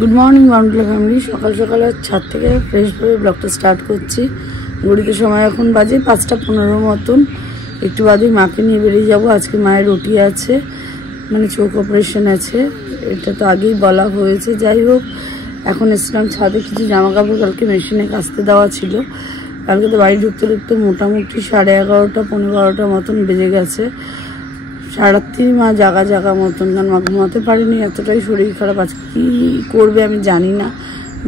Good morning বাউন্ডুলা family. সকাল সকাল ছাদ থেকে ফ্রেশভাবে ব্লগটা স্টার্ট করছি। ঘড়িতে সময় এখন বাজে 5:15 মতন। একটু বাদেই মাকে নিয়ে বেরিয়ে যাব। আজকে মায়ের ওটি আছে, মানে চোখ অপারেশন আছে, এটা তো আগেই বলা হয়েছে। যাই হোক, এখন এসেছিলাম ছাদে, কিছু জামা কাপড় কালকে মেশিনে কাচতে দেওয়া ছিল। কালকে তো বাড়ি ঢুকতে ঢুকতে মোটামুটি 11:30 পৌনে 12টা মতন বেজে গেছে। সারারাত্রি মা জাগা মতন, কারণ মা ঘুমাতে পারিনি, এতটাই শরীর খারাপ। আজকে কী করবে আমি জানি না।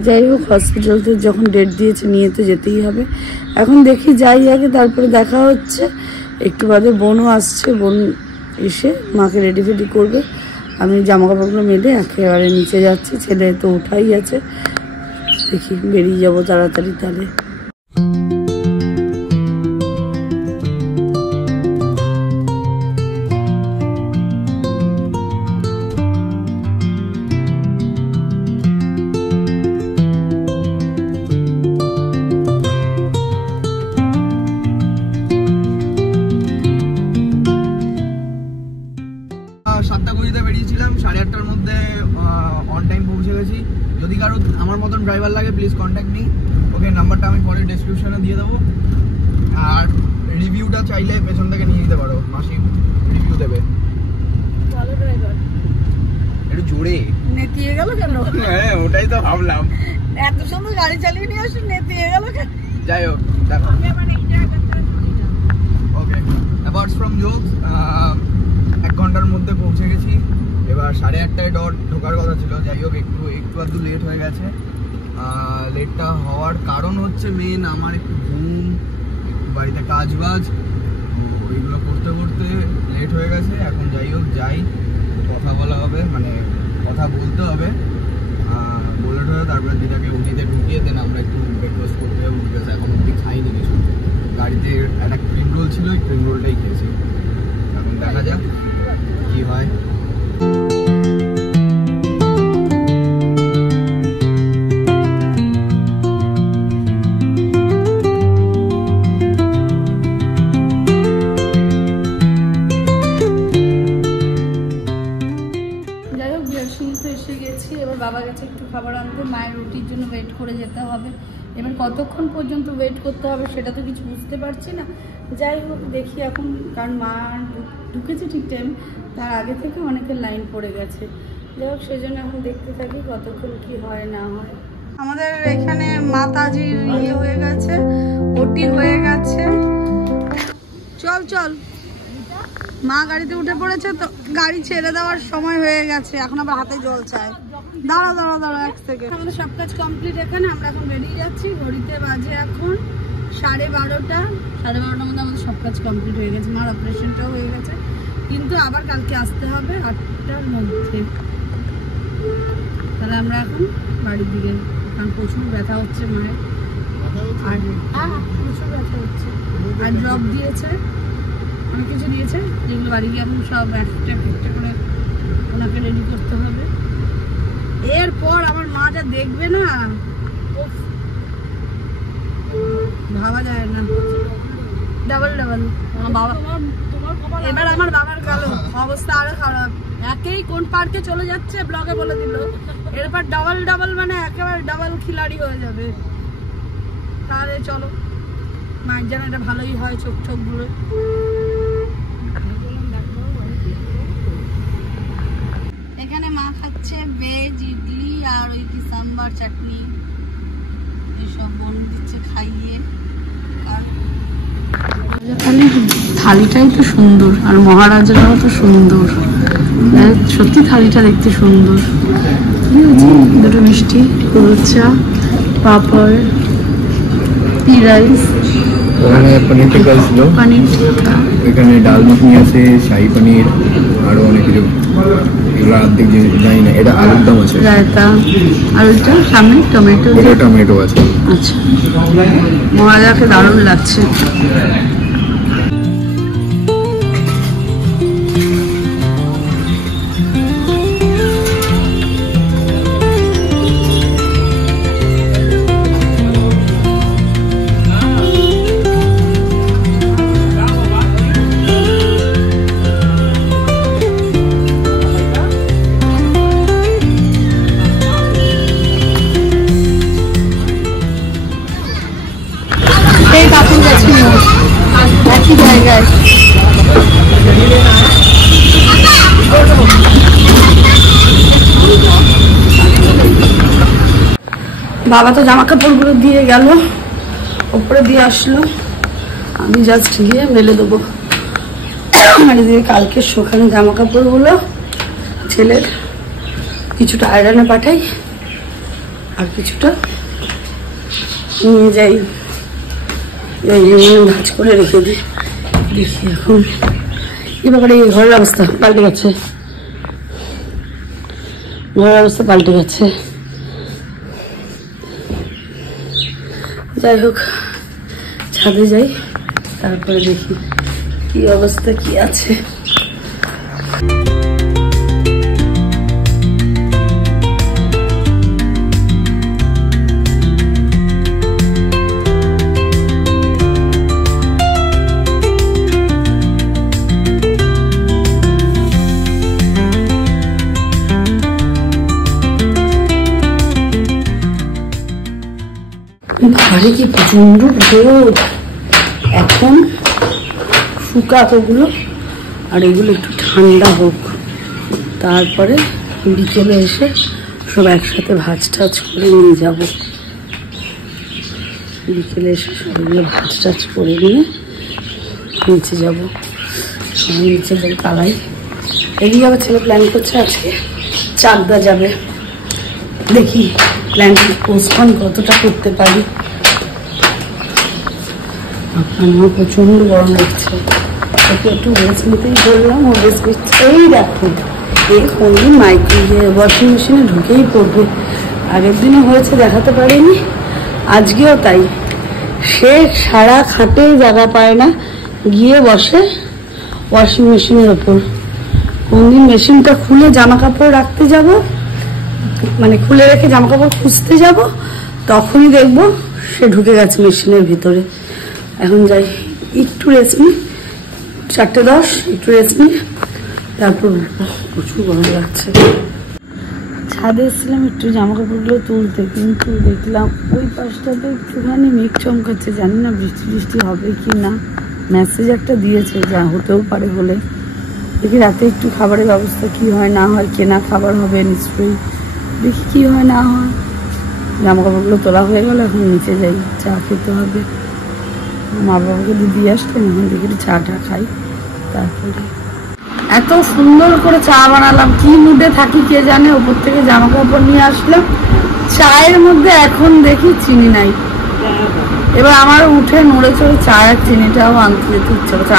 যাই হোক, হসপিটালতে যখন ডেট দিয়েছে নিয়ে তো যেতেই হবে। এখন দেখি যাই আগে, তারপরে দেখা হচ্ছে। একটু বাদে বোনও আসছে, বোন এসে মাকে রেডি ফেডি করবে। আমি জামা কাপড়গুলো মেলে একেবারে নিচে যাচ্ছি। ছেলে তো উঠাই আছে, দেখি বেরিয়ে যাবো তাড়াতাড়ি তাহলে। বেরিয়েছিলাম 8:30টার মধ্যে, অন টাইম পৌঁছে গেছি। যদি কারো আমার মতন ড্রাইভার লাগে প্লিজ কন্ট্যাক্ট মি। ওকে, নাম্বারটা আমি পরে ডেসক্রিপশনে দিয়ে দেবো। আর রিভিউটা চাইলে পেছন থেকে নিয়ে নিতে পারো, মাসি রিভিউ দেবে। ভালো ড্রাইভার, একটু জোরে নেতিয়ে গেল কেন? হ্যাঁ, ওটাই তো ভাবলাম। এত সুন্দর গাড়ি চালিয়ে নিয়ে আসুন, নেতিয়ে গেল কেন? যাই হোক, দেখো ওকে, অ্যাবাউটস ফ্রম জোকস 1 ঘন্টার মধ্যে পৌঁছে গেছি। এবার 8:30টায় ঢোকার কথা ছিল। যাই হোক, একটু আধটু লেট হয়ে গেছে। লেটটা হওয়ার কারণ হচ্ছে মেন আমার একটু ঘুম, একটু বাড়িতে কাজবাজ, ওইগুলো করতে করতে লেট হয়ে গেছে। এখন যাই হোক, যাই কথা বলা হবে, মানে কথা বলতে হবে, বলে ঠয়ে তারপরে দিদাকে উঠিতে ঢুকিয়ে দেন আমরা একটু ব্রেকফাস্ট করতে হবে। বিকজ এখন অব্দি খাইনি কিছু। গাড়িতে একটা ক্রিম রোল ছিল, ওই ক্রিম রোলটাই খেয়েছি। এখন দেখা যাক কি হয়। বাবা গেছে একটু খাবার আনতে, মায়ের রুটির জন্য ওয়েট করে যেতে হবে। এবার কতক্ষণ পর্যন্ত ওয়েট করতে হবে সেটা তো কিছু বুঝতে পারছি না। যাই হোক, দেখি এখন, কারণ মা ঢুকেছে ঠিক টাইম, তার আগে থেকে অনেকের লাইন পড়ে গেছে। যাই হোক, সেই জন্য এখন দেখতে থাকি কতক্ষণ কি হয় না হয়। আমাদের এখানে মাতাজির ইয়ে হয়ে গেছে, ওটি হয়ে গেছে। চল মা গাড়িতে উঠে পড়েছে, তো গাড়ি ছেড়ে দেওয়ার সময় হয়ে গেছে। এখন আবার হাতে জল চায়। দাঁড়া 1 সেকেন্ড। আমাদের সব কাজ কমপ্লিট এখানে, আমরা এখন বেরিয়ে যাচ্ছি। ঘড়িতে বাজে এখন 12:30। 12:30টার মধ্যে আমাদের সব কাজ কমপ্লিট হয়ে গেছে। মার অপারেশনটাও হয়ে গেছে, কিন্তু আবার কালকে আসতে হবে 8টার মধ্যে। তাহলে আমরা এখন বাড়ির দিকে, কারণ প্রচুর ব্যথা হচ্ছে মায়ের, আর প্রচুর ব্যথা হচ্ছে। আর ড্রপ দিয়েছে, অনেক কিছু দিয়েছে, যেগুলো বাড়ি গিয়ে এখন সব একটা করে ওনাকে রেডি করতে হবে। এরপর আমার মা যা দেখবে না, ভাবা যায় না। ডাবল বাবা, এবার আমার বাবার কালো অবস্থা আরো খারাপ। একেই কোন পার্কে চলে যাচ্ছে ব্লগে বলে দিল, এরপর ডাবল মানে একেবারে ডাবল খিলাড়ি হয়ে যাবে। তাহলে চলো, মায়ের যেন এটা ভালোই হয়, চোখ ঘুরে। এখানে মা খাচ্ছে ভেজ ইডলি আর ওই কি সাম্বার চাটনি, এসব বোন দিচ্ছে খাইয়ে। থালিটাই তো সুন্দর, আর মহারাজারাও তো সুন্দর। সত্যি থালিটা দেখতে সুন্দর। দুটো মিষ্টি, দুধ চা, পাপড়, টি রাইস, ওখানে পনির টিক্কা ছিল, এখানে ডাল মাখনি আছে, শাহী পনির, আরো অনেক কিছু। এগুলো অর্ধেক জানি না। এটা আলুর দম আছে, রায়তা, আলুটা সামনে টমেটো আছে। আচ্ছা, মহারাজাকে দারুণ লাগছে। বাবা তো জামা কাপড়গুলো দিয়ে গেল, ওপরে দিয়ে আসলো, আমি জাস্ট গিয়ে মেলে দেবো। আর দিয়ে কালকে শোকানো জামা কাপড়গুলো ছেলের কিছুটা আয়রনে পাঠাই আর কিছুটা নিয়ে যাই, ভাঁজ করে রেখে দিই। দেখি এখন এই ব্যাপারে এই ঘরের অবস্থা পাল্টে গেছে, ঘরের অবস্থা পাল্টে গেছে। যাই হোক, ছাদে যাই, তারপরে দেখি কি অবস্থা কি আছে। ঘরে কি প্রচন্ড রোদ, এখন শুকাক ওগুলো, আর এগুলো একটু ঠান্ডা হোক, তারপরে বিকেলে এসে সব একসাথে ভাজ টাজ করে নিয়ে যাব। বিকেলে এসে সবগুলো ভাজ টাজ করে নিয়ে নিচে যাব, সবাই নিচে যাই পালাই। এদিকে আবার ছেলে প্ল্যান করছে আজকে চাকদা যাবে, দেখি প্ল্যানটি পোস্টপন কতটা করতে পারি। আমার প্রচন্ড গরম লাগছে, ওকে একটু রেস্ট নিতেই বললাম, ও রেস্ট নিচ্ছে। এই দেখো এই ফোনই ওয়াশিং মেশিনে ঢুকেই পড়বে। আগের দিনও হয়েছে, দেখাতে পারিনি, আজকেও তাই। সে সারা খাটে জায়গা পায় না, গিয়ে বসে ওয়াশিং মেশিনের ওপর। কোনদিন মেশিনটা খুলে জামা কাপড় রাখতে যাব, মানে খুলে রেখে জামা কাপড় খুঁজতে যাব, তখনই দেখবো সে ঢুকে গেছে মেশিনের ভিতরে। এখন যাই, একটু রেস্ট নিই, 4:10 একটু রেস্ট নিই, তারপর প্রচুর গরম লাগছে। ছাদে এসেছিলাম একটু জামা কাপড়গুলো তুলতে, কিন্তু দেখলাম ওই পাশটাতে একটুখানি মেঘ চমকাচ্ছে, জানি না বৃষ্টি বৃষ্টি হবে কি না। মেসেজ একটা দিয়েছে, যা হতেও পারে বলে। দেখি রাতে একটু খাবারের ব্যবস্থা কি হয় না হয়, কেনা খাবার হবে নিশ্চয়ই, দেখি কি হয় না হয়। জামা কাপড়গুলো তোলা হয়ে গেল, এখন নিচে যাই, চা খেতে হবে। মা বাবাকে দিয়ে আসতেন, এখন দেখি চা টা খাই। তারপরে এত সুন্দর করে চা বানালাম, কি মুডে থাকি কে জানে, ওপর থেকে জামা কাপড় নিয়ে আসলাম, চায়ের মধ্যে এখন দেখি চিনি নাই। এবার আমার উঠে নড়ে চড়ে চায়ের চিনিটাও আনতে যেতে ইচ্ছে করছে।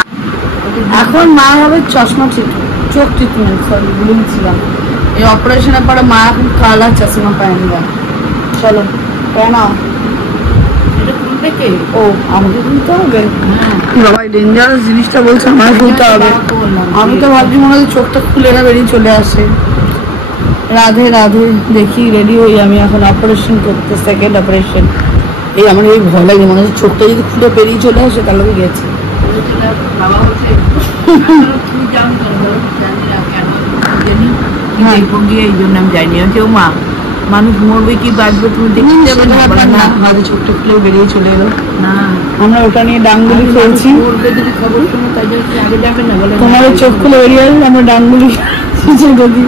এখন মা হবে চশমা চোখ ট্রিটমেন্ট, সরি বলেছিলাম, এই অপারেশনের পরে মা এখন কালা চশমা পায়নি। চলো কেন ও আমাকে খুলতে হবে, বাবা ডেঞ্জারাস জিনিসটা বলছে আমার খুলতে হবে। আমি তো ভাবছি মনে হয় চোখটা খুলে না বেরিয়ে চলে আসে। রাধে রাধে, দেখি রেডি হই আমি এখন অপারেশন করতে, সেকেন্ড অপারেশন। এই আমার এই ভয় লাগে, মনে হচ্ছে চোখটা যদি খুলে বেরিয়ে চলে আসে তাহলে গেছে। এই জন্য আমি যাইনি, কেউ মা মানুষ মরবে কি বাঁচবে তুমি দেখতে না, মাঝে চোখটা খুলে বেরিয়ে চলে এলো। না আমরা ওটা নিয়ে ডাঙ্গুলি খেয়েছি, তোমার চোখ খুলে বেরিয়ে আসলে আমরা ডাঙ্গুলি দেখি।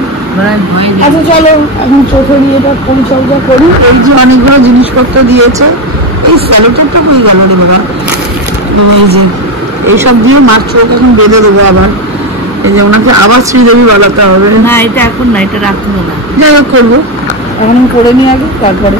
আচ্ছা চলো এখন চোখে নিয়ে এটা পরিচর্যা করি। এই যে অনেকগুলো জিনিসপত্র দিয়েছে, এই স্যালোটেপটা হয়ে গেল রে বাবা, এই যে এইসব দিয়ে মার চোখ এখন বেঁধে দেবো আবার। এই যে ওনাকে আবার শ্রীদেবী বানাতে হবে। না এটা এখন না, এটা রাখবো না, যাই হোক করবো, এখন আমি করে নিই আগে, তারপরে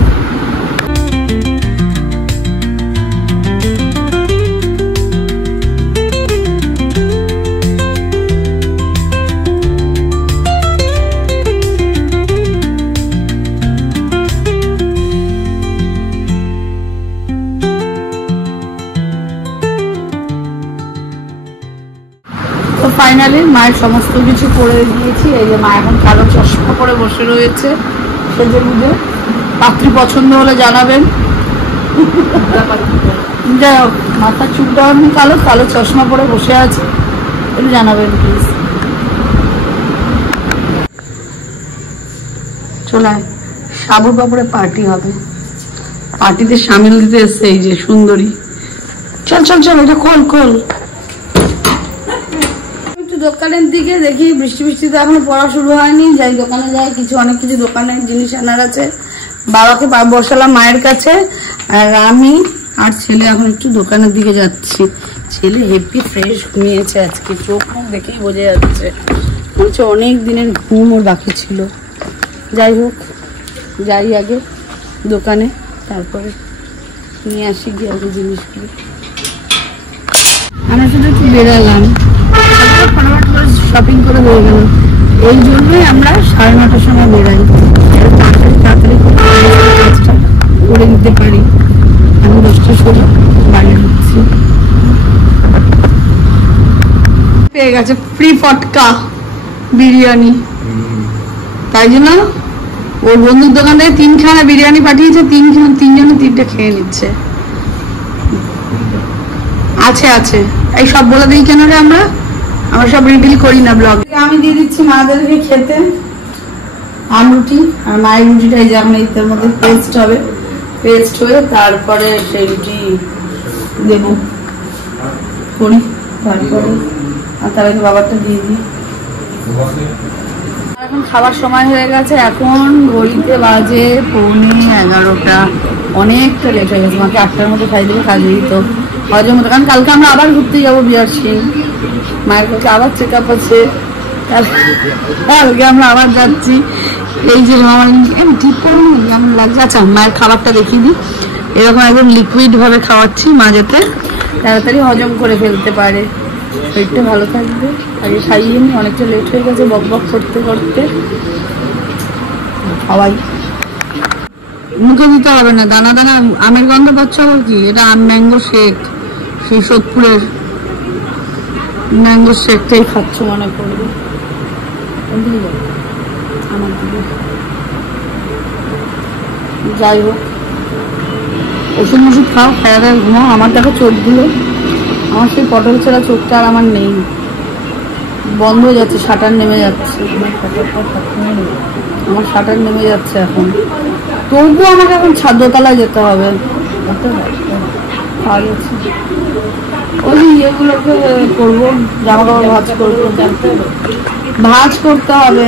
ফাইনালি মায়ের সমস্ত কিছু করে দিয়েছি। এই যে মা এখন কালো চশমা পরে বসে রয়েছে, সেজে বুঝে। পাত্রী পছন্দ হলে জানাবেন। যাই হোক, মাথার চুলটা আমি কালো, কালো চশমা পরে বসে আছে, একটু জানাবেন প্লিজ। চলায় সাবু বাবুরে পার্টি হবে, পার্টিতে সামিল দিতে এসছে এই যে সুন্দরী। চল চল চল, এটা খোল খোল। দোকানের দিকে দেখি, বৃষ্টি বৃষ্টিতে এখনো পড়া শুরু হয়নি, যাই দোকানে যাই, কিছু অনেক কিছু দোকানের জিনিস আনার আছে, বাবাকে বসালাম মায়ের কাছে, আর আমি আর ছেলে এখন একটু দোকানের দিকে যাচ্ছি। ছেলে হেভি ফ্রেশ ঘুমিয়েছে আজকে, চোখ মুখ দেখেই বোঝা যাচ্ছে, বলছে অনেক দিনের ঘুম ওর বাকি ছিল। যাই হোক, যাই আগে দোকানে, তারপরে নিয়ে আসি গিয়ে আগে জিনিসগুলো। আমরা শুধু একটু বেরালাম, ফটাফট করে শপিং করে হয়ে গেল। এই জন্যই আমরা 9:30টার সময় বেরাই, তাড়াতাড়ি কাজটা করে দিতে পারি। আমি 10টার সময় বাইরে ঢুকছি। পেয়ে গেছে ফ্রি ফটকা বিরিয়ানি, তাই জন্য ওর বন্ধুর দোকান থেকে 3খানা বিরিয়ানি পাঠিয়েছে, তিনজনে 3টে খেয়ে নিচ্ছে। আছে আছে এই সব বলে দিই কেন রে, আমরা সব রিভিল করি না ব্লগ। আমি দিয়ে দিচ্ছি মাদেরকে খেতে আম রুটি, আর মায়ের রুটিটা এই যে এখন এর মধ্যে পেস্ট হবে, পেস্ট হয়ে তারপরে সেই রুটি দেবো করি, তারপরে আর তার আগে বাবারটা দিয়ে দিই। এখন খাবার সময় হয়ে গেছে, এখন ঘড়িতে বাজে 11:45, অনেকটা লেট হয়ে গেছে। মাকে 8টার মধ্যে খাই দেবে, কাজে দিত হজম হতো, কারণ কালকে আমরা আবার ঘুরতে যাবো বিআরসি, মায়ের কাছে আবার চেক আপ আছে, কালকে আমরা আবার যাচ্ছি। এই যে আমার ঠিক করবো না কেমন লাগছে। আচ্ছা মায়ের খাবারটা দেখিয়ে দিই, এরকম একদম লিকুইড ভাবে খাওয়াচ্ছি, মা যাতে তাড়াতাড়ি হজম করে ফেলতে পারে, পেটটা ভালো থাকবে। আগে খাইয়ে নি, অনেকটা লেট হয়ে গেছে বক বক করতে করতে। খাওয়াই, মুখে দিতে হবে না, দানা দানা আমের গন্ধ পাচ্ছ আবার কি? এটা ম্যাঙ্গো শেক, সেই সোদপুরের ম্যাঙ্গো শেকটাই খাচ্ছ মনে করবে। আমার দিকে যাই হোক, ওষুধ মশুধ খাও, খাওয়া দাওয়া ঘুমাও। আমার দেখো চোখগুলো, আমার সেই পটল ছেঁড়া চোখটা আর আমার নেই, বন্ধ হয়ে যাচ্ছে, শাটার নেমে যাচ্ছে, আমার শাটার নেমে যাচ্ছে এখন। তবুও আমাকে এখন দোতলায় যেতে হবে, ওই ইয়েগুলোকে করবো, জামা কাপড় ভাঁজ করবো, ভাঁজ করতে হবে।